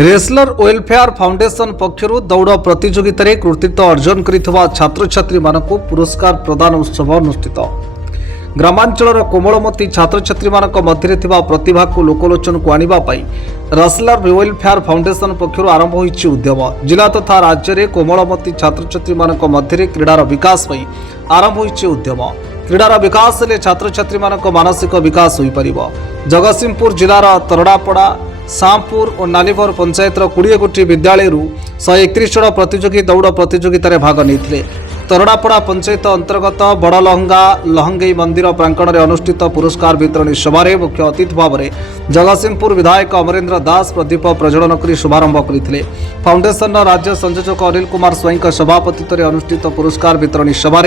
Wrestler welfare foundation पक्षर दौड़ प्रतियोगित कृतित्व अर्जन कर छात्र छात्री मानक पुरस्कार प्रदान उत्सव अनुष्ठित। ग्रामांचल कोमलमती छात्र छात्री मानक मध्य प्रतिभा को लोकलोचन को आने रेसलर वेलफेयर फाउंडेशन पक्षर आरंभ होइछि उद्यम। जिला तथा राज्य में कोमलमती छात्र छात्री मानक मध्य क्रीडार विकास आरंभ होइछि उद्यम। क्रीडार विकास हेले छात्र छात्री मानक मानसिक विकास हो पारिबो। जगतसिंहपुर जिलार तरड़ापड़ा सांपुर और नालीभर पंचायतर 20 गोटी विद्यालय 131 जन प्रतियोगी दौड़ प्रतियोगित भाग नहीं। तरड़ापड़ा पंचायत अंतर्गत बड़लहंगा लहंगई मंदिर प्रांगण में अनुष्ठित पुरस्कार वितरण सभा मुख्य अतिथि भाव में जगतसिंहपुर विधायक अमरेन्द्र दास प्रदीप प्रज्वलन कर शुभारंभ करते। फाउंडेशन राज्य संयोजक अनिल कुमार स्वाई सभापतित्व अनुष्ठित पुरस्कार वितरण सभा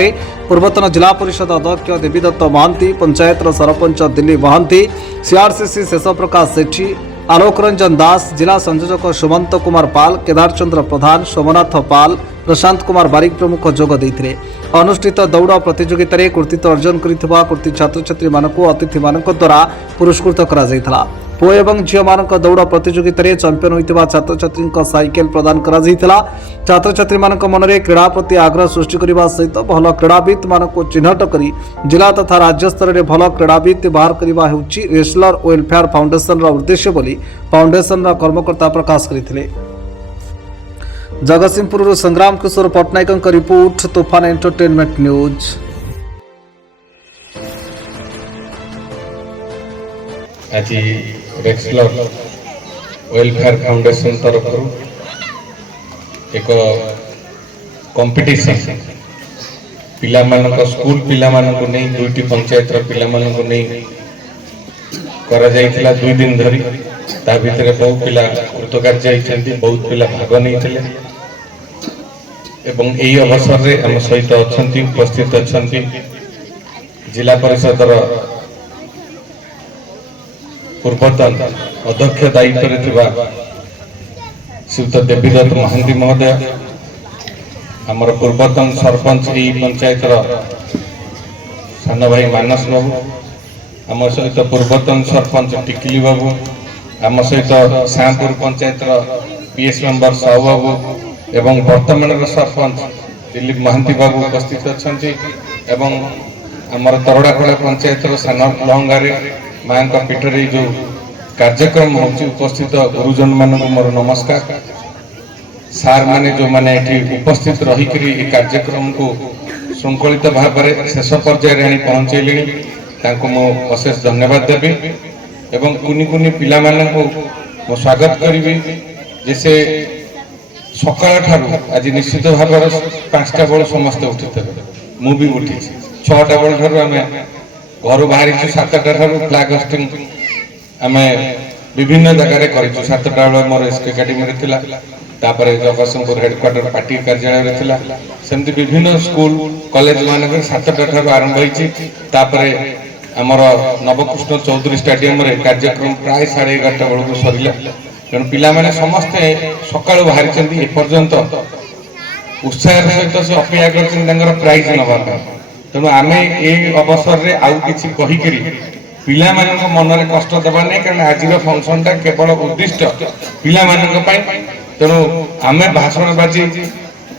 पूर्वतन जिला परिषद अध्यक्ष देवीदत्त महांती, पंचायतर सरपंच दिल्ली महांती, सीआरसीसी शेष प्रकाश सेठी, आलोक रंजन दास, जिला संयोजक सुमंत कुमार पाल, केदार चंद्र प्रधान, सोमनाथ पाल, प्रशांत कुमार बारिक प्रमुख जोग देते। अनुष्ठित दौड़ प्रतियोगित कृतित्व अर्जन कर छात्र छात्री मानक अतिथि मानक द्वारा पुरस्कृत करा। पुओ एवं झील मानक दौड़ प्रतियोगित चैंपियन होता छात्र छात्री साइकेल प्रदान करा। छात्र छात्री मानक मन में क्रीड़ा प्रति आग्रह सृष्टि करने सहित भल क्रीड़ाविद मानक चिन्हट कर जिला तथा राज्य स्तर में भल क्रीड़ाविद बाहर करने होउछि रेसलर वेलफेयर फाउंडेशन उद्देश्य बोली फाउंडेशन कर्मकर्ता प्रकाश करते। जगतसिंहपुर संग्राम किशोर पट्टनायक रिपोर्ट, तूफान एंटरटेनमेंट न्यूज। आज रेसलर वेलफेयर फाउंडेशन तरफ एक कंपटीशन पिला मानक स्कूल पिला मानक नहीं दुईटी पंचायत पिला मानक नहीं करा जाइथिला 2 दिन धरी। ता भितर बहुत पिला कृतकार्य होइछन्ति, बहुत पिला भाग नहीं एवं यही अवसर रे हम सहित अछन्ति उपस्थित अछन्ति जिला परिषदर पूर्वतन अध्यक्ष दायित्व श्रीयुत देवीदत्त महांती महोदय, आमर पूर्वतन सरपंच यही पंचायतर सान भाई मानस बाबू, आम सहित पूर्वतन सरपंच टिकली बाबू, आम सहित सांपुर पंचायतर पीएस मेंबर साहू बाबू एवं वर्तमान सरपंच दिलीप महांती बाबू उपस्थित अच्छा। एवं आमर तरड़ापड़ा पंचायतर सान लहंगारे माँ पीठ जो कार्यक्रम हो उपस्थित गुरुजन मान मोर नमस्कार। सार माने जो माने उपस्थित रही कार्यक्रम को श्रृंखलित भाव में शेष पर्यायर आनी पहुँचेले मु अशेष धन्यवाद देवी एवं कुनी कुनी पिला को स्वागत करी जैसे सकाल ठारू आज निश्चित भाव 5टा बेलू समस्ते उठी थे, मु भी उठी 6टा बेलू ठारू आम घर बाहरी 7टा ठारू फ्लैग होस्टिंग आम विभिन्न जगह कर 7टा बेल मोर एसके एकाडेमी तापर जगतसिंहपुर हेडक्वार्टर पार्टी कार्यालय थिला सेमती विभिन्न स्कूल कॉलेज मानक 7टा ठारू आरंभ होइछि। आमर नवकृष्ण चौधरी स्टेडियम रे कार्यक्रम प्राय 11:30 बेलू सरिला तेणु पिला माने समस्ते सकाळ बाहरी एपर्यंत उत्साह सहित से अपेक्षा कर प्राइज नवा। तेणु आम ये अवसर रे आउ किछि कहि करी पिला मानक मन रे कष्ट देबा नै, कारण आज फंक्शन टा केवल उद्दिष्ट पिला मानक पई। तेणु आम भाषण बाजी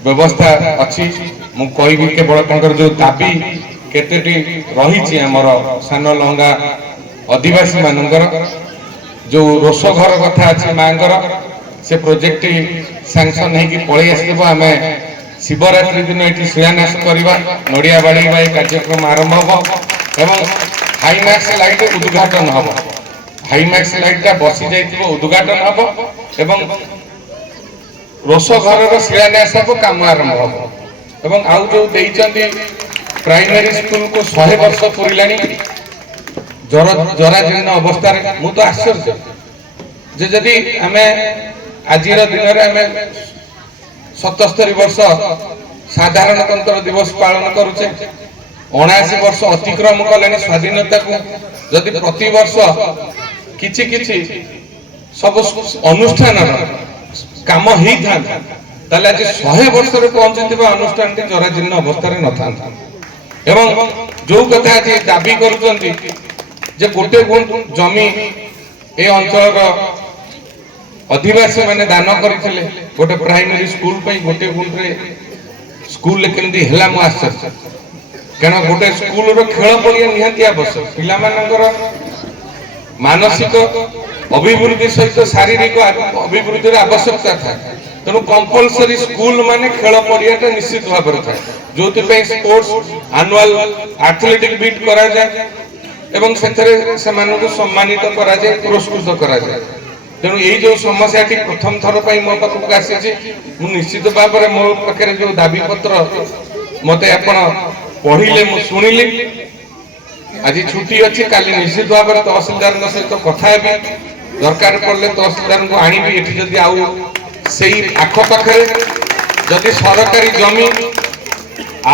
व्यवस्था अच्छी मु कहबी केवल तांकर जो दाबी केतेटी रही आमर सान लहंगा आदिवासी मानकर जो रोष घर कथा अच्छी माँगर से प्रोजेक्ट सैंक्शन होगी पलि आसब। आम शिवरात्रि दिन ये शिलान्यास करवा नड़िया बाड़ी कार्यक्रम आरंभ हम एवं हाईमैक्स लाइट उद्घाटन हम। हाईमैक्स लाइटा बसी जा उद्घाटन हम एवं रोष घर शिलान्यास हम कम आरंभ हम एवं आउ जो प्राइमरी स्कूल को 100 वर्ष पूरा जराजीर्ण अवस्था मु तो आश्चर्य जे जदि आम आज दिन में 77 वर्ष साधारणतंत्र दिवस पालन करुचे, 79 वर्ष अतिक्रम कले स्वाधीनता को जदि प्रति वर्ष किछि किछि सब अनुष्ठान काम ही था ताले आज 100 वर्ष रे पहुंचि अनुष्ठान जराजीर्ण अवस्था न था। एवं जो कथा आज दाबी करुचंती जे गोटे गुंठ जमी ए अंचल ଅଧିବାସୀ ମାନେ ଦାନ କରିଥିଲେ ଗୋଟେ ପ୍ରାଇମେରୀ ସ୍କୁଲ ପାଇଁ ଗୋଟେ ଗୁଣ୍ଠରେ ସ୍କୁଲରେ କେମିତି ହେଲା ମୁଁ ଆଶ୍ଚର୍ଯ୍ୟ। କାରଣ ଗୋଟେ ସ୍କୁଲର ଖେଳ ପଡ଼ିଆ ନିହାତି ଆବଶ୍ୟକ। ପିଲାମାନଙ୍କର ମାନସିକ ଅଭିବୃଦ୍ଧି ସହିତ ଶାରୀରିକ ଅଭିବୃଦ୍ଧିର ଆବଶ୍ୟକତା ଥାଏ। ତେଣୁ କମ୍ପଲସରି ସ୍କୁଲ ମାନେ ଖେଳ ପଡ଼ିଆଟା ନିଶ୍ଚିତ ଭାବରେ ଥାଏ, ଯୋଉଥିପାଇଁ ସ୍ପୋର୍ଟସ ଆନୁଆଲ ଆଥଲେଟିକ ମିଟ୍ କରାଯାଏ ଏବଂ ସେଥିରେ ସେମାନଙ୍କୁ ସମ୍ମାନିତ କରାଯାଏ, ପୁରସ୍କୃତ କରାଯାଏ। ତେଣୁ ଏଇ ଯୋଉ ସମସ୍ୟାଟି ପ୍ରଥମ ଥର ପାଇଁ ମୋ ପାଖକୁ ଆସିଛି, ମୁଁ ନିଶ୍ଚିତ ଭାବରେ ମୋ ପାଖରେ ଯୋଉ ଦାବିପତ୍ର ମତେ ଆପଣ ପଢିଲେ ମୁଁ ଶୁଣିଲି। ଆଜି ଛୁଟି ଅଛି, କାଲି ନିଶ୍ଚିତ ଭାବରେ ତହସିଲଦାରଙ୍କ ସହିତ କଥା ହେବି। ଦରକାର ପଡ଼ିଲେ ତହସିଲଦାରଙ୍କୁ ଆଣିବି ଏଠି। ଯଦି ଆଉ ସେଇ ଆଖପାଖରେ ଯଦି ସରକାରୀ ଜମି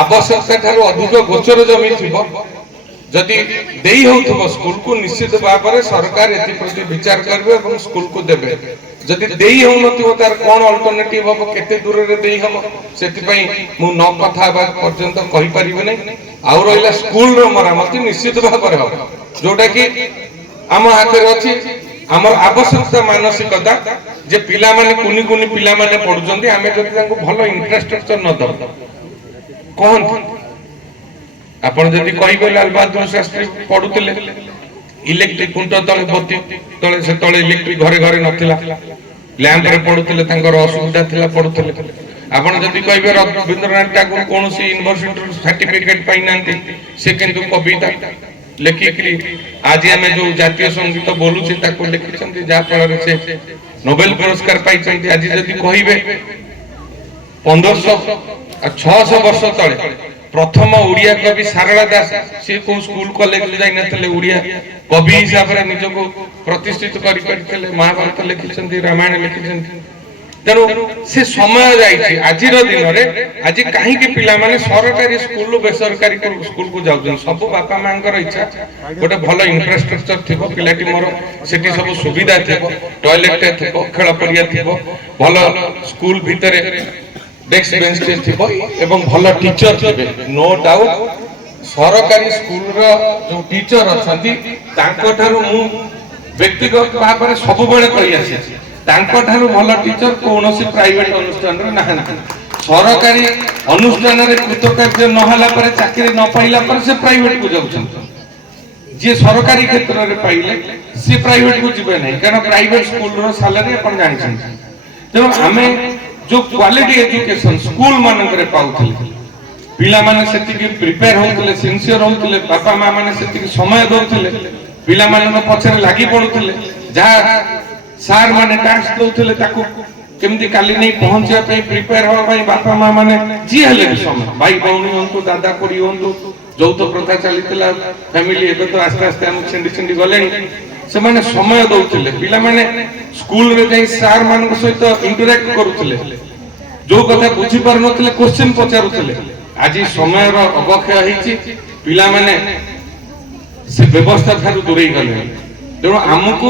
ଆବଶ୍ୟକତା ଠାରୁ ଅଧିକ ଗୋଚର ଜମି ଥିବ, ଯଦି ଦେଇ ହେଉଥିବ ସ୍କୁଲକୁ, ନିଶ୍ଚିତ ଭାବରେ ସରକାର ଏଥିପ୍ରତି ବିଚାର କରିବେ ଏବଂ ସ୍କୁଲକୁ ଦେବେ। ଯଦି ଦେଇ ହେଉନଥିବ ତାର କ'ଣ ଅଲ୍ଟରନେଟିଭ ହବ, କେତେ ଦୂରରେ ଦେଇ ହବ, ସେଥିପାଇଁ ମୁଁ ନ କଥା ହେବା ପର୍ଯ୍ୟନ୍ତ କହିପାରିବି ନାହିଁ। ଆଉ ରହିଲା ସ୍କୁଲର ମରାମତି ନିଶ୍ଚିତ ଭାବରେ ହବ, ଯୋଉଟା କି ଆମ ହାତରେ ଅଛି। ଆମର ଆବଶ୍ୟକତା ମାନସିକତା ଯେ ପିଲାମାନେ କୁନି କୁନି ପିଲାମାନେ ପଢୁଛନ୍ତି, ଆମେ ଯଦି ତାଙ୍କୁ ଭଲ ଇନଫ୍ରାଷ୍ଟ୍ରକ୍ଚର ନ ଦେବା କହନ୍ତି। ଆପଣ ଯଦି କହିବେ ଲାଲ ବାହାଦୁର ଶାସ୍ତ୍ରୀ ପଢୁଥିଲେ ଇଲେକ୍ଟ୍ରିକ ଖୁଣ୍ଟ ତଳେ, ବତି ତଳେ, ସେତେବେଳେ ଇଲେକ୍ଟ୍ରିକ ଘରେ ଘରେ ନଥିଲା, ଲ୍ୟାମ୍ପରେ ପଢୁଥିଲେ, ତାଙ୍କର ଅସୁବିଧା ଥିଲା, ପଢୁଥିଲେ। ଆପଣ ଯଦି କହିବେ ରବୀନ୍ଦ୍ରନାଥ ଠାକୁର କୌଣସି ୟୁନିଭର୍ସିଟିରୁ ସାର୍ଟିଫିକେଟ ପାଇନାହାନ୍ତି, ସେ କିନ୍ତୁ କବିତା ଲେଖିକିରି ଆଜି ଆମେ ଯୋଉ ଜାତୀୟ ସଙ୍ଗୀତ ବୋଲୁଛେ ତାକୁ ଲେଖିଛନ୍ତି, ଯାହା ଫଳରେ ସେ ନୋବେଲ ପୁରସ୍କାର ପାଇଛନ୍ତି। ଆଜି ଯଦି କହିବେ 1500-600 ବର୍ଷ ତଳେ ପ୍ରଥମ ଓଡ଼ିଆ କବି ସାରଳା ଦାସ, ସେ କୋଉ ସ୍କୁଲ କଲେଜରେ ଯାଇନଥିଲେ, ଓଡ଼ିଆ କବି ହିସାବରେ ନିଜକୁ ପ୍ରତିଷ୍ଠିତ କରିପାରିଥିଲେ। ମହାଭାରତ ଲେଖିଛନ୍ତି, ରାମାୟଣ ଲେଖିଛନ୍ତି। ତେଣୁ ସେ ସମୟ ଯାଇଛି। ଆଜିର ଦିନରେ ଆଜି କାହିଁକି ପିଲାମାନେ ସରକାରୀ ସ୍କୁଲରୁ ବେସରକାରୀ ସ୍କୁଲକୁ ଯାଉଛନ୍ତି? ସବୁ ବାପା ମାଙ୍କର ଇଚ୍ଛା ଗୋଟେ ଭଲ ଇନଫ୍ରାଷ୍ଟ୍ରକ୍ଚର ଥିବ, ପିଲାଟି ମୋର ସେଠି ସବୁ ସୁବିଧା ଥିବ, ଟଏଲେଟ ଥିବ, ଖେଳ ପଡ଼ିଆ ଥିବ, ଭଲ ସ୍କୁଲ ଭିତରେ ଡେସ୍କ ବେଞ୍ଚ ଥିବ ଏବଂ ଭଲ ଟିଚର ଥିବେ। ନୋ ଡାଉଟ ସରକାରୀ ସ୍କୁଲର ଯୋଉ ଟିଚର ଅଛନ୍ତି ତାଙ୍କଠାରୁ ମୁଁ ବ୍ୟକ୍ତିଗତ ଭାବରେ ସବୁବେଳେ କହି ଆସିଛି, ତାଙ୍କଠାରୁ ଭଲ ଟିଚର କୌଣସି ପ୍ରାଇଭେଟ ଅନୁଷ୍ଠାନରେ ନାହାନ୍ତି। ସରକାରୀ ଅନୁଷ୍ଠାନରେ କୃତକାର୍ଯ୍ୟ ନହେଲା ପରେ, ଚାକିରି ନ ପାଇଲା ପରେ ସେ ପ୍ରାଇଭେଟକୁ ଯାଉଛନ୍ତି। ଯିଏ ସରକାରୀ କ୍ଷେତ୍ରରେ ପାଇଲେ ସେ ପ୍ରାଇଭେଟକୁ ଯିବେ ନାହିଁ, କାରଣ ପ୍ରାଇଭେଟ ସ୍କୁଲର ସାଲାରୀ ଆପଣ ଜାଣିଛନ୍ତି। ତେଣୁ ଆମେ ଯୋଉ କ୍ୱାଲିଟି ଏଜୁକେସନ ସ୍କୁଲ ମାନଙ୍କରେ ପାଉଥିଲେ, ପିଲାମାନେ ସେତିକି ପ୍ରିପେୟାର ହଉଥିଲେ, ସିନସିୟର ହଉଥିଲେ, ବାପା ମା ମାନେ ସେତିକି ସମୟ ଦଉଥିଲେ, ପିଲାମାନଙ୍କ ପଛରେ ଲାଗି ପଡୁଥିଲେ। ଯାହା ସାର୍ ମାନେ ଟାସ୍କ ଦଉଥିଲେ ତାକୁ କେମିତି କାଲି ନେଇ ପହଞ୍ଚିବା ପାଇଁ, ପ୍ରିପେୟାର ହେବା ପାଇଁ ବାପା ମା ମାନେ ଯିଏ ହେଲେ ବି ସମୟ, ଭାଇ ଭଉଣୀ ହୁଅନ୍ତୁ, ଦାଦା ଖୁଡି ହୁଅନ୍ତୁ, ଯୌଥ ପ୍ରଥା ଚାଲିଥିଲା ଫ୍ୟାମିଲି, ଏବେ ତ ଆସ୍ତେ ଆସ୍ତେ ଆମେ ଛିଣ୍ଡି ଛିଣ୍ଡି ଗଲେଣି, ସେମାନେ ସମୟ ଦଉଥିଲେ। ପିଲାମାନେ ସ୍କୁଲରେ ଯାଇ ସାର୍ ମାନଙ୍କ ସହିତ ଇଣ୍ଟରାକ୍ଟ କରୁଥିଲେ, ଯୋଉ କଥା ବୁଝି ପାରୁନଥିଲେ କ୍ୱେଶ୍ଚିନ ପଚାରୁଥିଲେ। ଆଜି ସମୟର ଅବକ୍ଷୟ ହେଇଛି, ପିଲାମାନେ ସେ ବ୍ୟବସ୍ଥା ଠାରୁ ଦୂରେଇ ଗଲେଣି। ତେଣୁ ଆମକୁ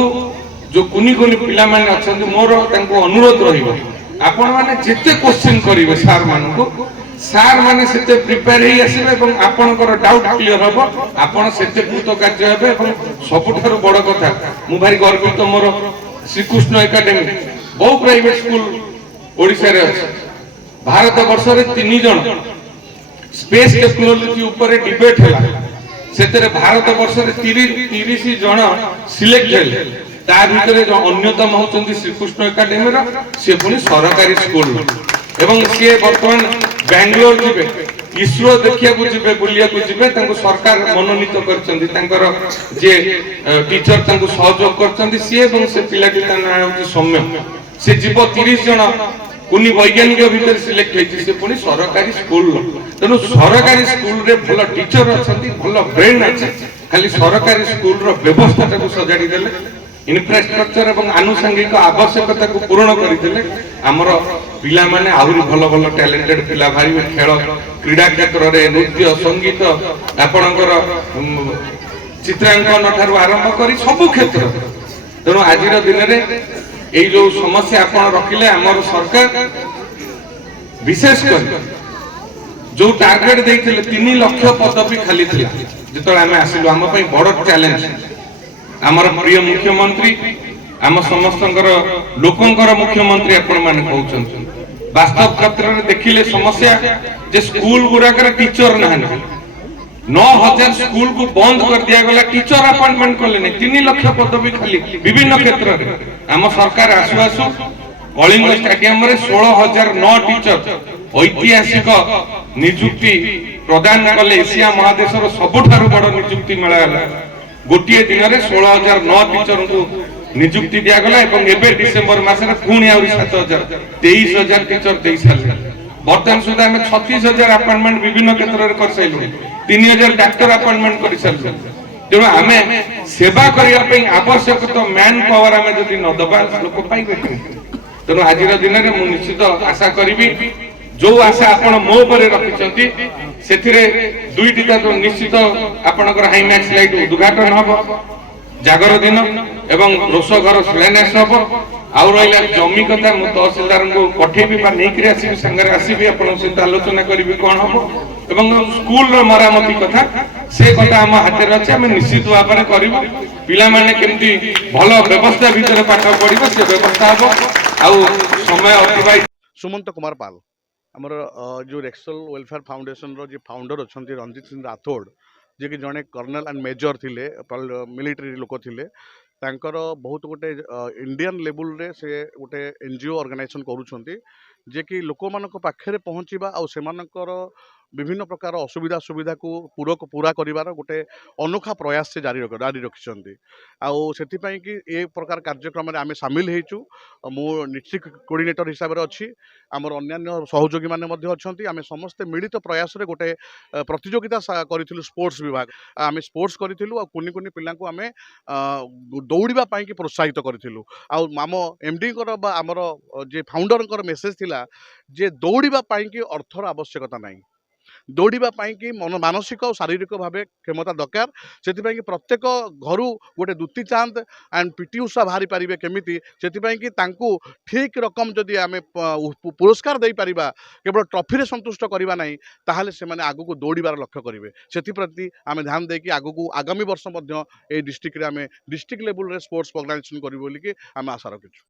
ଯୋଉ କୁନି କୁନି ପିଲାମାନେ ଅଛନ୍ତି, ମୋର ତାଙ୍କୁ ଅନୁରୋଧ ରହିବ, ଆପଣ ମାନେ ଯେତେ କ୍ୱେଶ୍ଚିନ କରିବେ ସାର୍ ମାନଙ୍କୁ, ସାର୍ ମାନେ ସେତେ ପ୍ରିପେୟାର ହେଇ ଆସିବେ ଏବଂ ଆପଣଙ୍କର ଡାଉଟ କ୍ଲିୟର ହବ, ଆପଣ ସେତେ କୃତକାର୍ଯ୍ୟ ହେବେ। ଏବଂ ସବୁଠାରୁ ବଡ କଥା, ମୁଁ ଭାରି ଗର୍ବିତ, ମୋର ଶ୍ରୀକୃଷ୍ଣ ଏକାଡେମୀ ବହୁ ପ୍ରାଇଭେଟ ସ୍କୁଲ ଓଡ଼ିଶାରେ ଅଛି। ଭାରତ ବର୍ଷରେ 3 ଜଣ ସ୍ପେସ୍ ଟେକ୍ନୋଲୋଜି ଉପରେ ଡିବେଟ୍ ହେଲା, ସେଥିରେ ଭାରତ ବର୍ଷରେ 30 ଜଣ ସିଲେକ୍ଟ ହେଲେ। ତା ଭିତରେ ଅନ୍ୟତମ ହଉଛନ୍ତି ଶ୍ରୀକୃଷ୍ଣ ଏକାଡେମୀର, ସେ ପୁଣି ସରକାରୀ ସ୍କୁଲ ଏବଂ ସିଏ ବର୍ତ୍ତମାନ ବାଙ୍ଗାଲୋର ଯିବେ, ଇସ୍ରୋ ଦେଖିବାକୁ ଯିବେ, ବୁଲିବାକୁ ଯିବେ। ତାଙ୍କୁ ସରକାର ମନୋନୀତ କରିଛନ୍ତି, ତାଙ୍କର ଯିଏ ଟିଚର ତାଙ୍କୁ ସହଯୋଗ କରିଛନ୍ତି ସିଏ, ଏବଂ ସେ ପିଲାଟି ତା ନାଁ ହେଉଛି ସୌମ୍ୟ। ସେ ଯିବ 30 ଜଣ କୁନି ବୈଜ୍ଞାନିକ ଭିତରେ ସିଲେକ୍ଟ ହେଇଛି, ସେ ପୁଣି ସରକାରୀ ସ୍କୁଲ। ତେଣୁ ସରକାରୀ ସ୍କୁଲରେ ଭଲ ଟିଚର ଅଛନ୍ତି, ଭଲ ବ୍ରେନ୍ ଅଛି, ଖାଲି ସରକାରୀ ସ୍କୁଲର ବ୍ୟବସ୍ଥାଟାକୁ ସଜାଡି ଦେଲେ, ଇନଫ୍ରାଷ୍ଟ୍ରକ୍ଚର ଏବଂ ଆନୁଷଙ୍ଗିକ ଆବଶ୍ୟକତାକୁ ପୂରଣ କରିଦେଲେ, ଆମର ପିଲାମାନେ ଆହୁରି ଭଲ ଭଲ ଟ୍ୟାଲେଣ୍ଟେଡ ପିଲା ବାହାରିବେ। ଖେଳ କ୍ରୀଡ଼ା କ୍ଷେତ୍ରରେ, ନୃତ୍ୟ, ସଙ୍ଗୀତ, ଆପଣଙ୍କର ଚିତ୍ରାଙ୍କନ ଠାରୁ ଆରମ୍ଭ କରି ସବୁ କ୍ଷେତ୍ରରେ। ତେଣୁ ଆଜିର ଦିନରେ এই যে সমস্যা আপনার রখিলে, আমার সরকার বিশেষ করে যে টার্গেট দিয়েছিল 3 লক্ষ পদবী খালি ছিল, যেতবে আমি আসিলু, আমার বড় চ্যালেঞ্জ। আমার প্রিয় মুখ্যমন্ত্রী आम समस्त लोकंर मुख्यमंत्री आपण मैंने कहते वास्तव क्षेत्र में देखिले समस्या जे स्कूल गुड़ाक टीचर ना 9,000 स्कूल को बंद कर दिया गला टीचर अपॉइंटमेंट कले नहीं 3 लाख पदवी खाली विभिन्न क्षेत्र में आम सरकार आसु आसु कलिंग स्टेडियम रे 16,009 टीचर ऐतिहासिक नियुक्ति प्रदान कले एशिया महादेशर सबुठारु बड़ नियुक्ति मिला गोटे दिन में 16,009 टीचर को नियुक्ति दिगला एवं डिसेम्बर मासरे पुणी आ 7,000 23,000 टीचर दे सारे बर्तमान सुधा 36,000 अपॉइंटमेंट विभिन्न क्षेत्र में कर सारू 3,000 डाक्टर अपॉइंटमेंट कर सारू तेणु आम सेवा करने आवश्यक तो मैन पावर आम जब न दबा लोक पाइबे तेणु आज दिन में मुझे निश्चित आशा करी जो आशा आपण मो पर रखिंट से दुईटी तो निश्चित आपणकर हाईमैक्स लाइट उद्घाटन हम जागर दिन एवं रोष घर शिलान्यास हम आउ रहा जमी कथा मु तहसीलदार को पठेबी नहीं आसबि सांगे आसबि आपन सहित आलोचना करी कौन हम एवं स्कूल मरामती कथा से कथा आम हाथ में अच्छे आम निश्चित भाव में करूँ पिला माने केमती भल व्यवस्था भितर पाठ पढ़ से व्यवस्था हम आउ समय अतिबाहित सुमंत कुमार पाल आमर जो रेक्सल वेलफेयर फाउंडेशन रो जो फाउंडर अच्छा रंजित सिंह राठौड़ जे कि जड़े कर्नल एंड मेजर थिले मिलिटरी लोक थिले तांकर बहुत गोटे इंडियन लेवल रे से गोटे एनजीओ ऑर्गेनाइजेशन करूछंती जे कि लोक मानक पाखरे पहुँचवा आउ सेमानकर विभिन्न प्रकार असुविधा सुविधा को पूरा करिवार गोटे अनोखा प्रयास से जारी रखिछंती आउ सेथिपई कि ए प्रकार कार्यक्रम रे आमे शामिल हेचु मु डिस्ट्रिक्ट कोऑर्डिनेटर हिसाब रे अछि आमर अन्य सहयोगी माने मध्ये अछंती आमे समस्त मिलित प्रयास रे गोटे प्रतियोगिता करिथिलु स्पोर्ट्स विभाग आमे स्पोर्ट्स करिथिलु आ कुनी कुनी पिल्ला को आमे दौड़िबा पई कि प्रोत्साहित करिथिलु आ आम एमडी कर बा आमर जे फाउंडर मेसेज थिला जे दौड़िबा पई कि अर्थर आवश्यकता नाही दौड़िबा पई कि मानसिक और शारीरिक भाव क्षमता दरकार से प्रत्येक घर गोटे दुती चांद एंड पीटी उषा बाहरी पारे केमी से ठीक रकम जदि आम पुरस्कार दे पारिबा केवल ट्रॉफी रे संतुष्ट करवा नहीं ताहले से माने आगु को दौड़िबार लक्ष्य करेंगे से आम ध्यान देकी आगु को आगामी वर्ष डिस्ट्रिक्ट रे आम डिस्ट्रिक्ट लेवल रे स्पोर्ट्स ऑर्गेनाइजेशन करी बोली कि आम आशा रखिछु।